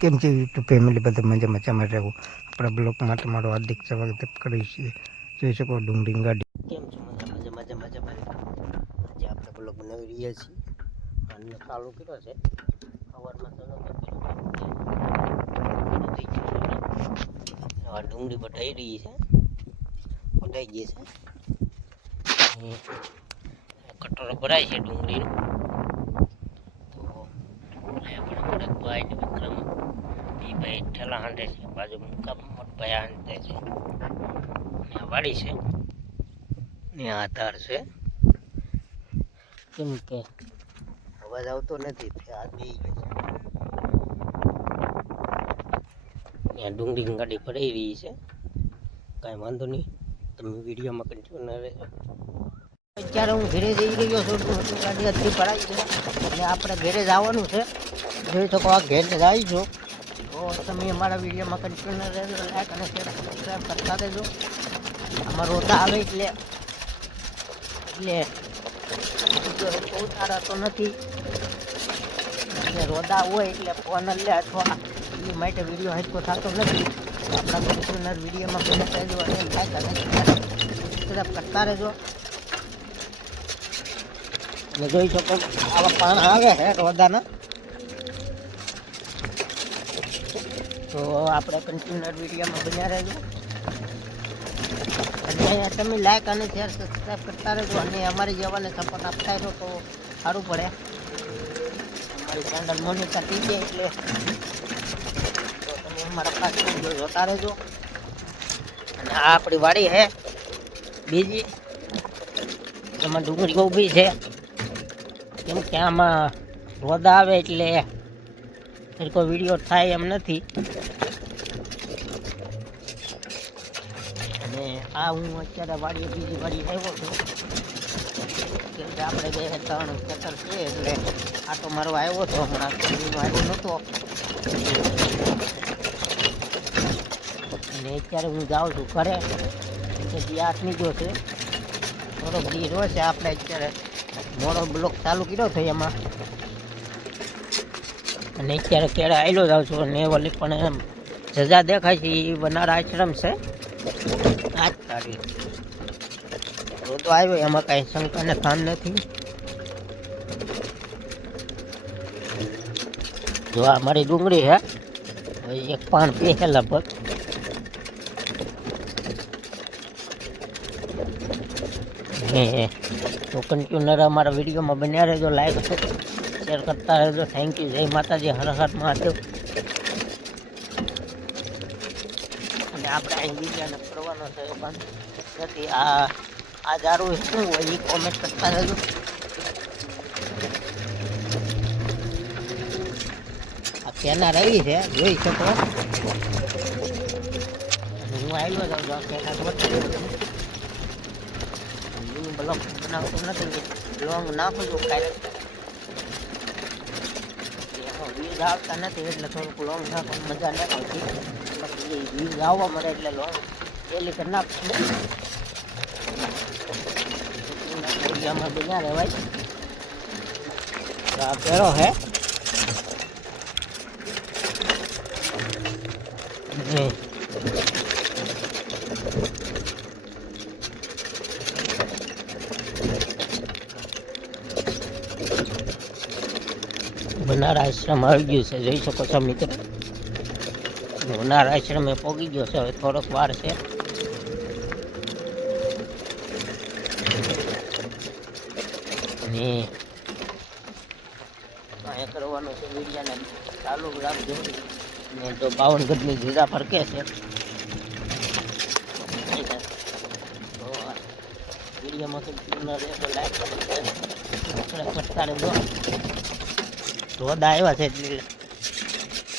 કેમ છે YouTube family બધા મજા મજામાં રહેવું આપણા બ્લોક માટે મારો હાર્દિક સ્વાગત કરીએ છીએ જોઈ શકો ડુંગળી ગાડી. કેમ છો? મજા મજા મજા મજા આજે આપણે બ્લોગ બનાવી રહ્યા છીએ. અને ચાલુ કર્યો છે. સવારમાં તો હવે ડુંગળી બટાઈ રહી છે. બટાઈ ગઈ છે. કટોરો ભરાય છે ડુંગળીનો તો અહીંયા આપણે ભાઈ વિક્રમ ભાઈ ઠેલા હાંડે છે બાજુ મુકા મોટભાઈ હાંડે છે. આ વાડી છે. ને આ ધાર છે. કેમ કે અવાજ આવતો નથી આ બે ગયો છે. ત્યાં ડુંગળી ગાડી ભરાઈ રહી છે. કાંઈ વાંધો નહીં, તમે વિડીયોમાં કન્ટિન્યુ રહેજો. અત્યારે હું ઘરે જઈ રહ્યો છું ગાડી અત્યારે ભરાઈ છે એટલે આપણે ઘરે જવાનું છે. જોઈ શકો આ ઘેર જાય છો તો તમે અમારા વિડીયોમાં કન્ટિન્યુ રહેજો લાઈક અને શેર સબસ્ક્રાઈબ કરતા રહેજો. આમાં રોતા આવે એટલે એટલે વીડિયો ઉતારાતો નથી. એટલે રોદા હોય એટલે ફોન લે અથવા એ માટે વીડિયો હજકો થતો નથી. આપણા કન્ટિન્યુઅર વિડીયોમાં બને રહેજો અને લાઈક અને સબસ્ક્રાઈબ કરતા રહેજો. અને જોઈ શકો આવા પાન આવે છે રોદાના તો આપણે કન્ટિન્યુઅર વિડીયોમાં બન્યા રહેજો. અને તમે લાઈક અને શેર સબસ્ક્રાઈબ કરતા રહેજો. અને અમારી જવાને સપોર્ટ આપતા રહેજો તો સારું પડે. અમારી ચેનલ મોનિટર થઈ જાય એટલે તો તમે અમારા પાસે જોતા રહેજો. અને આ આપણી વાડી છે. બીજી. એમાં ડુંગળી ઊભી છે. કેમ કે આમાં રોદા આવે એટલે સરખો વીડિયો થાય એમ નથી. અને આ હું અત્યારે વાડીએ બીજી વાડી આવ્યો છું. કે આપણે બે ત્રણ ખેતર છે એટલે આટો મારવા આવ્યો હતો હમણાં આવ્યો નહોતો અને અત્યારે હું જાઉં છું ઘરે. કે આઠ આઠની છે. થોડોક રહ્યો છે, આપણે અત્યારે મોડો બ્લોક ચાલુ કર્યો છે એમાં. અને અત્યારે કેળા આવેલો જ છું અને વળી પણ એમ જજા દેખાય છે એ બનાર આશ્રમ છે. આ જ તારીખ. તો આવ્યો, એમાં કાંઈ શંકાને સ્થાન નથી. જો આ મારી ડુંગળી હે એક પાન પી છે લગભગ. તો કન્ટિન્યુઅર અમારા વિડીયોમાં બન્યા રહેજો લાઈક શેર કરતા રહેજો. થેન્ક યુ જય માતાજી. હર હર મહાદેવ. અને આપણે અહીં બીજાને ફરવાનો છે નથી આ આ દારૂ શું હોય એ કોમેન્ટ કરતા રહેજો. આ કેના રવિ છે. જોઈ શકો. હું આવ્યો આ કેના બ્લોક બનાવતો નથી. લોંગ નાખું છું ક્યારેક એમાં વ્યુઝ આવતા નથી એટલે થોડુંક લોંગ નાખવાની મજા ન બાકી આવવા મળે એટલે લોંગ પેલી કરી નાખશું એમાં બીજા રહેવાય આ હે. હમ. બનાર આશ્રમ આવી ગયું છે. જોઈ શકો છો મિત્રો. બનાર આશ્રમે પોગી ગયો છે. હવે થોડોક વાર છે. અને અહીંયા કરવાનું છે વીડિયાને ચાલુ રાખજો. ને તો બાવનગઢની જીરા ફરકે છે. વિડીયોમાં તો લાઈક કરતા રહેજો. રોદ આવ્યા છે એટલે